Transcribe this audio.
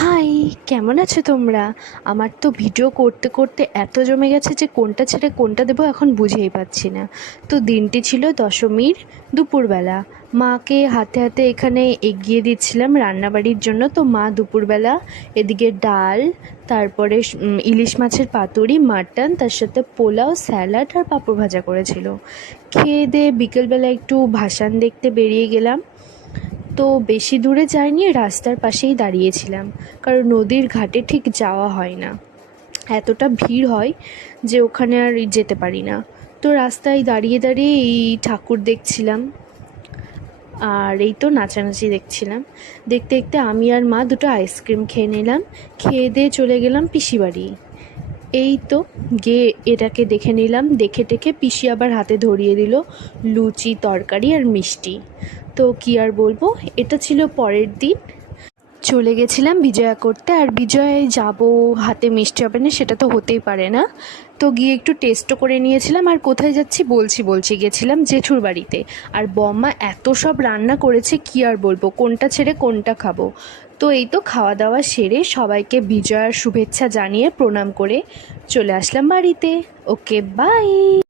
High, কেমন আছো তোমরা? আমার তো ভিডিও করতে করতে এত জমে গেছে যে কোনটা ছেড়ে কোনটা দেবো এখন বুঝেই পাচ্ছি না। তো দিনটি ছিল দশমীর দুপুরবেলা। মাকে হাতে হাতে এখানে এগিয়ে দিচ্ছিলাম রান্নাবাড়ির জন্য। তো মা দুপুরবেলা এদিকে ডাল, তারপরে ইলিশ মাছের পাতুরি, মাটন, তার সাথে পোলাও, স্যালাড আর পাঁপড় ভাজা করেছিল। খেয়ে দিয়ে বিকেলবেলা একটু ভাসান দেখতে বেরিয়ে গেলাম। তো বেশি দূরে যাইনি, রাস্তার পাশেই দাঁড়িয়েছিলাম, কারণ নদীর ঘাটে ঠিক যাওয়া হয় না, এতটা ভিড় হয় যে ওখানে আর যেতে পারি না। তো রাস্তায় দাঁড়িয়ে দাঁড়িয়ে এই ঠাকুর দেখছিলাম আর এই তো নাচানাচি দেখছিলাম। দেখতে দেখতে আমি আর মা দুটো আইসক্রিম খেয়ে নিলাম। খেয়ে দিয়ে চলে গেলাম পিসি বাড়ি। এই তো গিয়ে এটাকে দেখে নিলাম, দেখে টেখে পিসি আবার হাতে ধরিয়ে দিল লুচি, তরকারি আর মিষ্টি। তো কী আর বলবো, এটা ছিল পরের দিন। চলে গেছিলাম বিজয়া করতে, আর বিজয়ায় যাব হাতে মিষ্টি হবে না সেটা তো হতেই পারে না। তো গিয়ে একটু টেস্টও করে নিয়েছিলাম। আর কোথায় যাচ্ছি বলছি গেছিলাম জেঠুর বাড়িতে। আর বম্মা এত সব রান্না করেছে, কী আর বলবো, কোনটা ছেড়ে কোনটা খাবো। তো এই তো খাওয়া দাওয়া সেরে সবাইকে বিজয়ার শুভেচ্ছা জানিয়ে প্রণাম করে চলে আসলাম বাড়িতে। ওকে, বাই।